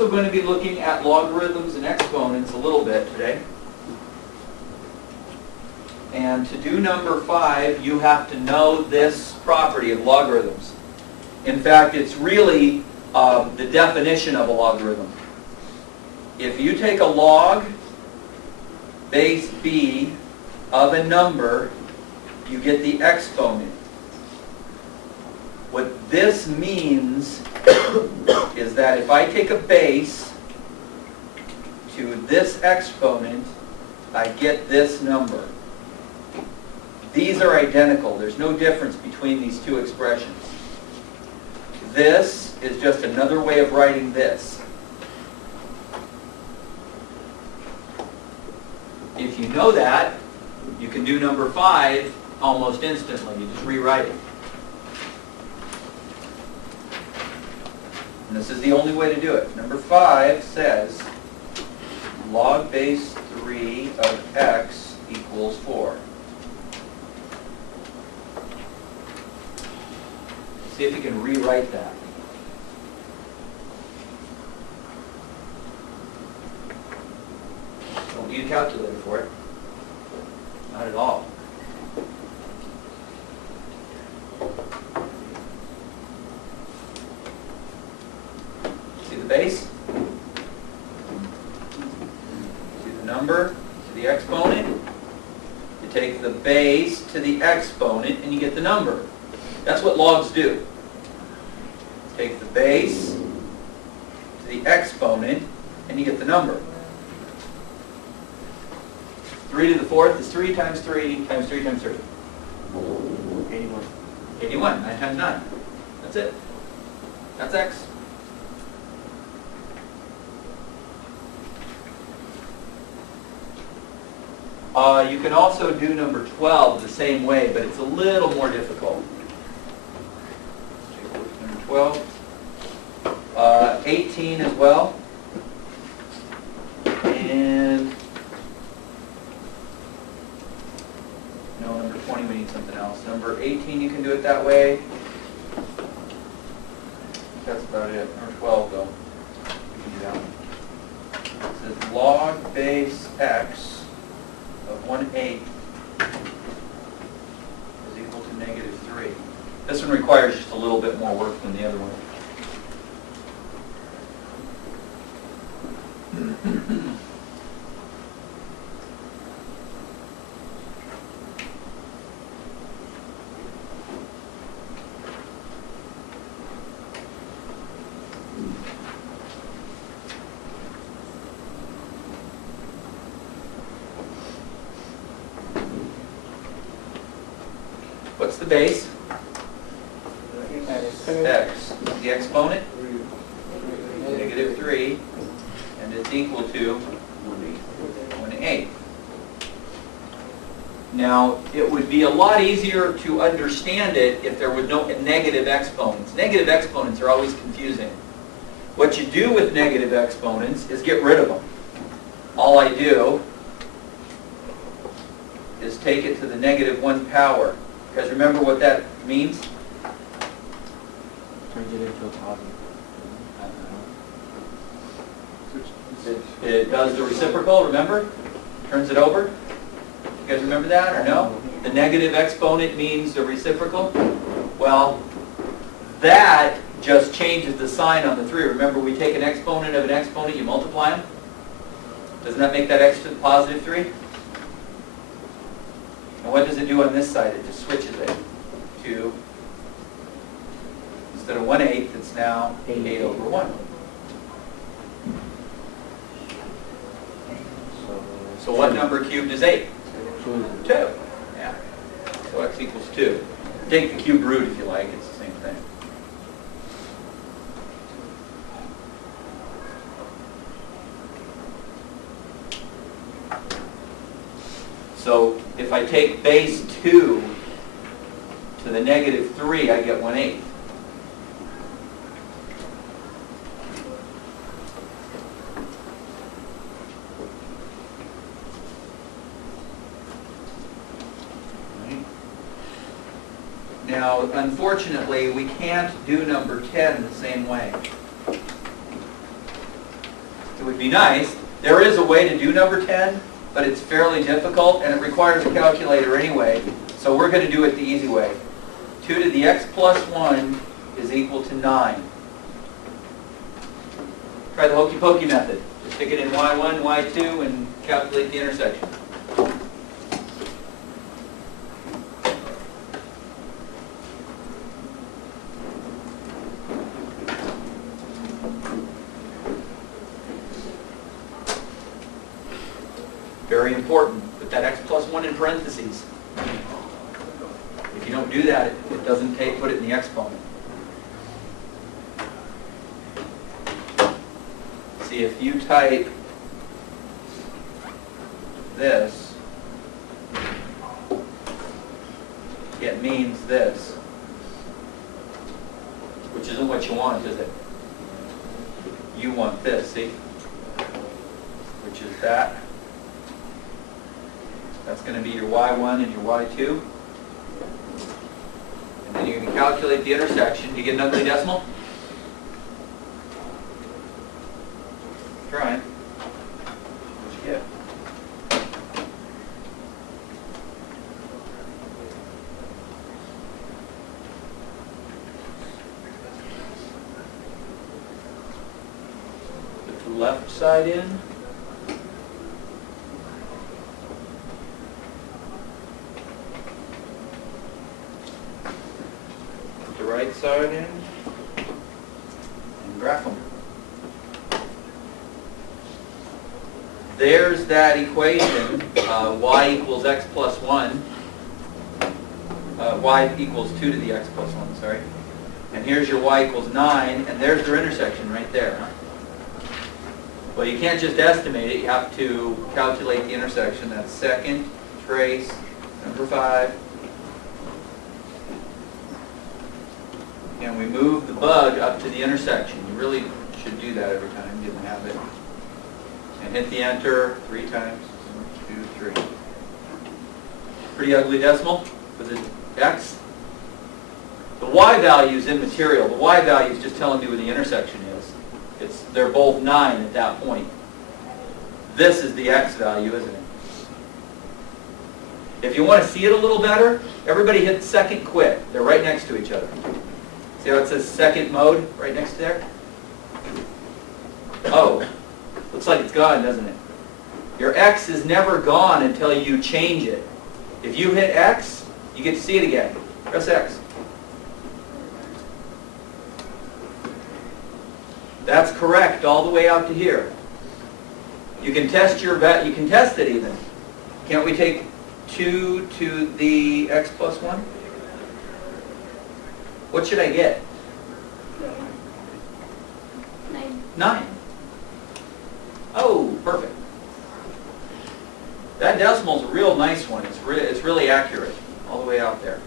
also going to be looking at logarithms and exponents a little bit today. And to do number 5, you have to know this property of logarithms. In fact, it's really the definition of a logarithm. If you take a log base b of a number, you get the exponent. What this means is that if I take a base to this exponent, I get this number. These are identical. There's no difference between these two expressions. This is just another way of writing this. If you know that, you can do number 5 almost instantly. You just rewrite it. And this is the only way to do it. Number 5 says log base 3 of x equals 4. See if you can rewrite that. Don't need a calculator for it. Not at all. See the base? See the number to the exponent? You take the base to the exponent and you get the number. That's what logs do. Take the base to the exponent and you get the number. 3 to the 4th is 3 times 3 times 3 times 3. 81. 81, 9 times 9. That's it. That's x. You can also do number 12 the same way, but it's a little more difficult. Number 12. 18 as well. And no, number 20 we need something else. Number 18 you can do it that way. That's about it. Number 12 though. You can do that one. It says log base x of 1/8 is equal to -3. This one requires just a little bit more work than the other one. What's the base? X. The exponent? -3. And it's equal to 1/8. Now, it would be a lot easier to understand it if there were no negative exponents. Negative exponents are always confusing. What you do with negative exponents is get rid of them. All I do is take it to the -1 power. Because remember what that means? Turns it into a positive. It does the reciprocal, remember? Turns it over. You guys remember that or no? The negative exponent means the reciprocal. Well, that just changes the sign on the 3. Remember, we take an exponent of an exponent, you multiply them. Doesn't that make that x to the +3? And what does it do on this side? It just switches it to, instead of 1/8, it's now 8 over 1. So what number cubed is 8? 2. Yeah. So x equals 2. Take the cube root if you like. It's the same thing. So if I take base 2 to the -3, I get 1/8. Now, unfortunately, we can't do number 10 the same way. It would be nice. There is a way to do number 10, but it's fairly difficult, and it requires a calculator anyway, so we're going to do it the easy way. 2 to the x plus 1 is equal to 9. Try the hokey pokey method. Just stick it in y1, y2, and calculate the intersection. Very important. Put that x plus 1 in parentheses. If you don't do that, it doesn't put it in the exponent. See, if you type this, it means this, which isn't what you want, is it? You want this, see? Which is that. That's going to be your y1 and your y2. And then you're going to calculate the intersection. Do you get an ugly decimal? Try. What'd you get? Put the left side in. Put the right side in. And graph them. There's that equation, y equals x plus 1, y equals 2 to the x plus 1, sorry. And here's your y equals 9, and there's their intersection right there. Huh? Well, you can't just estimate it, you have to calculate the intersection. That's second, trace, number 5. And we move the bug up to the intersection. You really should do that every time, get in the habit. And hit the enter 3 times. 1, 2, 3. Pretty ugly decimal with an x. The y value is immaterial. The y value is just telling me where the intersection is. They're both 9 at that point. This is the x value, isn't it? If you want to see it a little better, everybody hit second quit. They're right next to each other. See how it says second mode right next to there? Oh. Looks like it's gone, doesn't it? Your x is never gone until you change it. If you hit x, you get to see it again. Press x. That's correct all the way out to here. You can test you can test it even. Can't we take 2 to the x plus 1? What should I get? 9. Oh, perfect. That decimal's a real nice one. It's really accurate all the way out there.